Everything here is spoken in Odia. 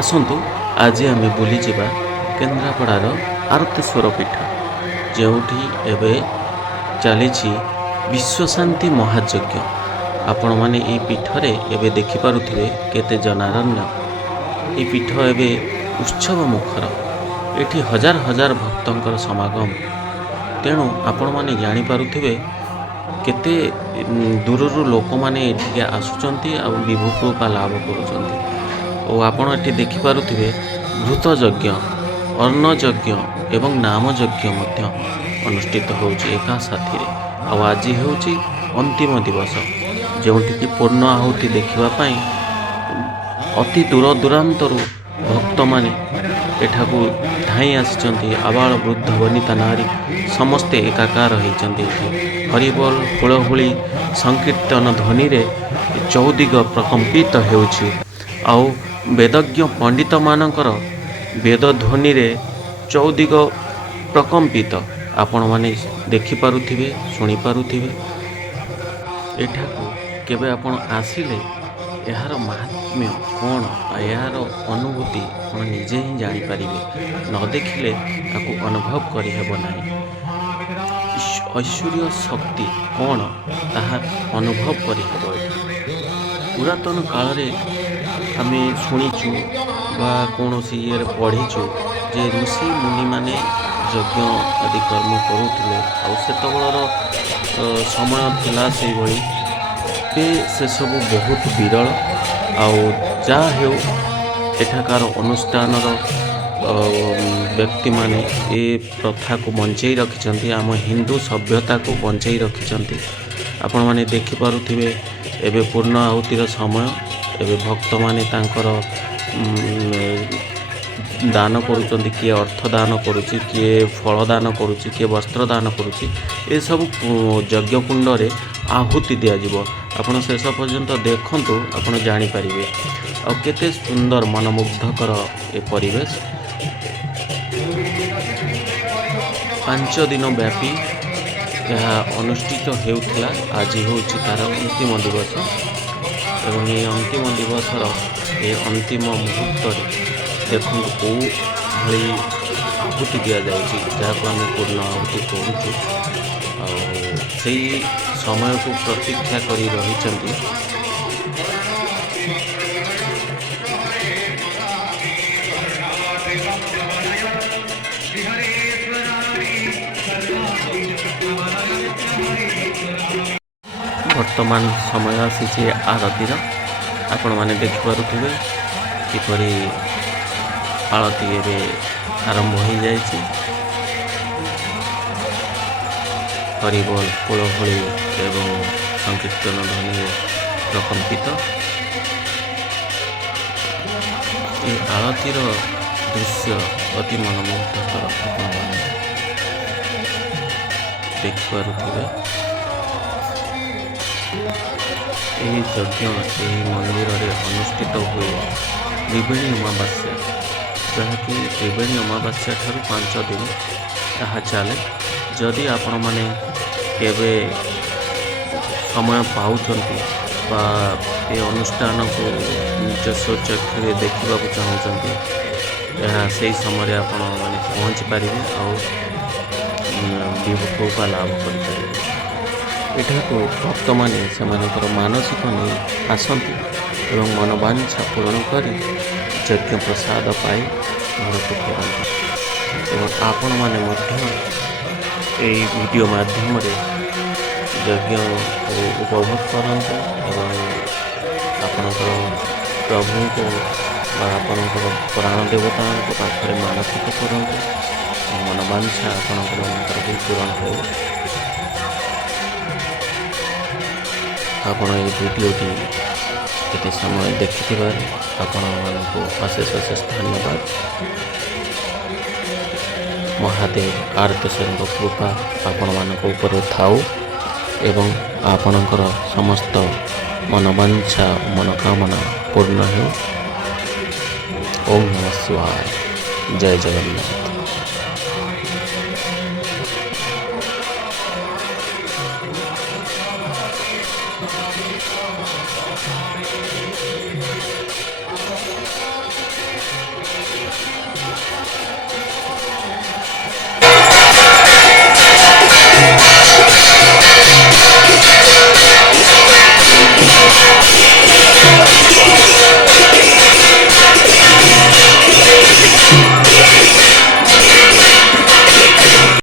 ଆସନ୍ତୁ ଆଜି ଆମେ ବୁଲିଯିବା କେନ୍ଦ୍ରାପଡ଼ାର ଆରତେଶ୍ୱର ପୀଠ, ଯେଉଁଠି ଏବେ ଚାଲିଛି ବିଶ୍ୱଶାନ୍ତି ମହାଯଜ୍ଞ। ଆପଣମାନେ ଏହି ପୀଠରେ ଏବେ ଦେଖିପାରୁଥିବେ କେତେ ଜନାରଣ୍ୟ। ଏହି ପୀଠ ଏବେ ଉତ୍ସବ ମୁଖର। ଏଠି ହଜାର ହଜାର ଭକ୍ତଙ୍କର ସମାଗମ। ତେଣୁ ଆପଣମାନେ ଜାଣିପାରୁଥିବେ କେତେ ଦୂରରୁ ଲୋକମାନେ ଏଠିକି ଆସୁଛନ୍ତି ଆଉ ବିଭୁ କୃପା ଲାଭ କରୁଛନ୍ତି। ଓ ଆପଣ ଏଠି ଦେଖିପାରୁଥିବେ ଘୃତ ଯଜ୍ଞ, ଅନ୍ନ ଯଜ୍ଞ ଏବଂ ନାମ ଯଜ୍ଞ ମଧ୍ୟ ଅନୁଷ୍ଠିତ ହେଉଛି ଏକା ସାଥିରେ। ଆଉ ଆଜି ହେଉଛି ଅନ୍ତିମ ଦିବସ, ଯେଉଁଠିକି ପୂର୍ଣ୍ଣ ଆହୁତି ଦେଖିବା ପାଇଁ ଅତି ଦୂର ଦୂରାନ୍ତରୁ ଭକ୍ତମାନେ ଏଠାକୁ ଧାଇଁ ଆସିଛନ୍ତି। ଆବାଳ ବୃଦ୍ଧ ବନିତା ନାରୀ ସମସ୍ତେ ଏକାକାର ହୋଇଛନ୍ତି ଏଠି। ହରିବୋଲ ହୁଳହୁଳି ସଂକୀର୍ତ୍ତନ ଧ୍ୱନିରେ ଚୌଦିଗ ପ୍ରକମ୍ପିତ ହେଉଛି। ଆଉ ବେଦଜ୍ଞ ପଣ୍ଡିତମାନଙ୍କର ବେଦ ଧ୍ୱନିରେ ଚୌଦିଗ ପ୍ରକମ୍ପିତ। ଆପଣମାନେ ଦେଖିପାରୁଥିବେ, ଶୁଣିପାରୁଥିବେ। ଏଠାକୁ କେବେ ଆପଣ ଆସିଲେ ଏହାର ମାହାତ୍ମ୍ୟ କ'ଣ ବା ଏହାର ଅନୁଭୂତି ଆପଣ ନିଜେ ହିଁ ଜାଣିପାରିବେ। ନ ଦେଖିଲେ ତାକୁ ଅନୁଭବ କରିହେବ ନାହିଁ। ଐଶ୍ୱର୍ଯ୍ୟ ଶକ୍ତି କ'ଣ ତାହା ଅନୁଭବ କରିହେବ ଏଠି। ପୁରାତନ କାଳରେ ଆମେ ଶୁଣିଛୁ ବା କୌଣସି ଇଏରେ ପଢ଼ିଛୁ ଯେ ଋଷି ମୁନିମାନେ ଯଜ୍ଞ ଆଦି କର୍ମ କରୁଥିଲେ। ଆଉ ସେତେବେଳର ସମୟ ଥିଲା ସେଇଭଳି। ଏବେ ସେସବୁ ବହୁତ ବିରଳ। ଆଉ ଯାହା ହେଉ ଏଠାକାର ଅନୁଷ୍ଠାନର ବ୍ୟକ୍ତିମାନେ ଏ ପ୍ରଥାକୁ ବଞ୍ଚେଇ ରଖିଛନ୍ତି, ଆମ ହିନ୍ଦୁ ସଭ୍ୟତାକୁ ବଞ୍ଚେଇ ରଖିଛନ୍ତି। ଆପଣମାନେ ଦେଖିପାରୁଥିବେ ଏବେ ପୂର୍ଣ୍ଣ ଆହୁତିର ସମୟ। ଏବେ ଭକ୍ତମାନେ ତାଙ୍କର ଦାନ କରୁଛନ୍ତି। କିଏ ଅର୍ଥ ଦାନ କରୁଛି, କିଏ ଫଳ ଦାନ କରୁଛି, କିଏ ବସ୍ତ୍ର ଦାନ କରୁଛି। ଏସବୁ ଯଜ୍ଞକୁଣ୍ଡରେ ଆହୁତି ଦିଆଯିବ। ଆପଣ ଶେଷ ପର୍ଯ୍ୟନ୍ତ ଦେଖନ୍ତୁ, ଆପଣ ଜାଣିପାରିବେ। ଆଉ କେତେ ସୁନ୍ଦର ମନମୁଗ୍ଧକର ଏ ପରିବେଶ। 5 ଦିନ ବ୍ୟାପୀ ଏହା ଅନୁଷ୍ଠିତ ହେଉଥିଲା। ଆଜି ହେଉଛି ତା'ର ଅନ୍ତିମ ଦିବସ ଏବଂ ଏହି ଅନ୍ତିମ ଦିବସର ଏ ଅନ୍ତିମ ମୁହୂର୍ତ୍ତରେ ଦେଖନ୍ତୁ କେଉଁ ଭଳି ଆହୁତି ଦିଆଯାଉଛି, ଯାହାକୁ ଆମେ ପୂର୍ଣ୍ଣ ଆହୁତି କହୁଛୁ। ଆଉ ସେଇ ସମୟକୁ ପ୍ରତୀକ୍ଷା କରି ରହିଛନ୍ତି। ବର୍ତ୍ତମାନ ସମୟ ଆସିଛି ଆଳତୀର। ଆପଣମାନେ ଦେଖିପାରୁଥିବେ କିପରି ଆଳତୀ ଏବେ ଆରମ୍ଭ ହୋଇଯାଇଛି। ହରିବୋଲ ହୁଳହୁଳି ଏବଂ ସଂକୀର୍ତ୍ତନ ଧ୍ୱନିରେ ପ୍ରକମ୍ପିତ। ଏ ଆଳତୀର ଦୃଶ୍ୟ ଅତି ମନମୁଗ୍ଧକର। ଆପଣମାନେ ଦେଖିପାରୁଥିବେ ଏହି ଯଜ୍ଞ ଏହି ମନ୍ଦିରରେ ଅନୁଷ୍ଠିତ ହୁଏ ତ୍ରିବେଣୀ ଅମାବାସ୍ୟା, ଯାହାକି ତ୍ରିବେଣୀ ଅମାବାସ୍ୟା ଠାରୁ 5 ଦିନ ଏହା ଚାଲେ। ଯଦି ଆପଣମାନେ କେବେ ସମୟ ପାଉଛନ୍ତି ବା ଏ ଅନୁଷ୍ଠାନକୁ ନିଜସ୍ୱ ଚକ୍ଷୁରେ ଦେଖିବାକୁ ଚାହୁଁଛନ୍ତି, ଏହା ସେହି ସମୟରେ ଆପଣମାନେ ପହଞ୍ଚି ପାରିବେ ଆଉ ବିଭୁ କୃପା ଲାଭ କରିପାରିବେ। ଏଠାକୁ ଭକ୍ତମାନେ ସେମାନଙ୍କର ମାନସିକ ନେଇ ଆସନ୍ତି ଏବଂ ମନୋବାଞ୍ଛା ପୂରଣ କରି ଯଜ୍ଞ ପ୍ରସାଦ ପାଇ ଘରକୁ ଫେରନ୍ତି। ଏବଂ ଆପଣମାନେ ମଧ୍ୟ ଏହି ଭିଡ଼ିଓ ମାଧ୍ୟମରେ ଯଜ୍ଞକୁ ଉପଭୋଗ କରନ୍ତୁ ଏବଂ ଆପଣଙ୍କର ପ୍ରଭୁଙ୍କୁ ବା ଆପଣଙ୍କର ପ୍ରାଣ ଦେବତାଙ୍କ ପାଖରେ ମାନସିକ କରନ୍ତୁ। ମନୋବାଞ୍ଛା ଆପଣଙ୍କର ବି ପୂରଣ ହେଉ। ଆପଣ ଏହି ଭିଡ଼ିଓଟି କେତେ ସମୟ ଦେଖିଥିବାରୁ ଆପଣମାନଙ୍କୁ ଅଶେଷ ଅଶେଷ ଧନ୍ୟବାଦ। ମହାଦେବ ଆରତେଶ୍ୱରଙ୍କ କୃପା ଆପଣମାନଙ୍କ ଉପରେ ଥାଉ ଏବଂ ଆପଣଙ୍କର ସମସ୍ତ ମନୋବାଞ୍ଛା ମନୋକାମନା ପୂର୍ଣ୍ଣ ହେଉ। ଓମ୍ ନମଃ ଶିବାୟ। ଜୟ ଜଗନ୍ନାଥ।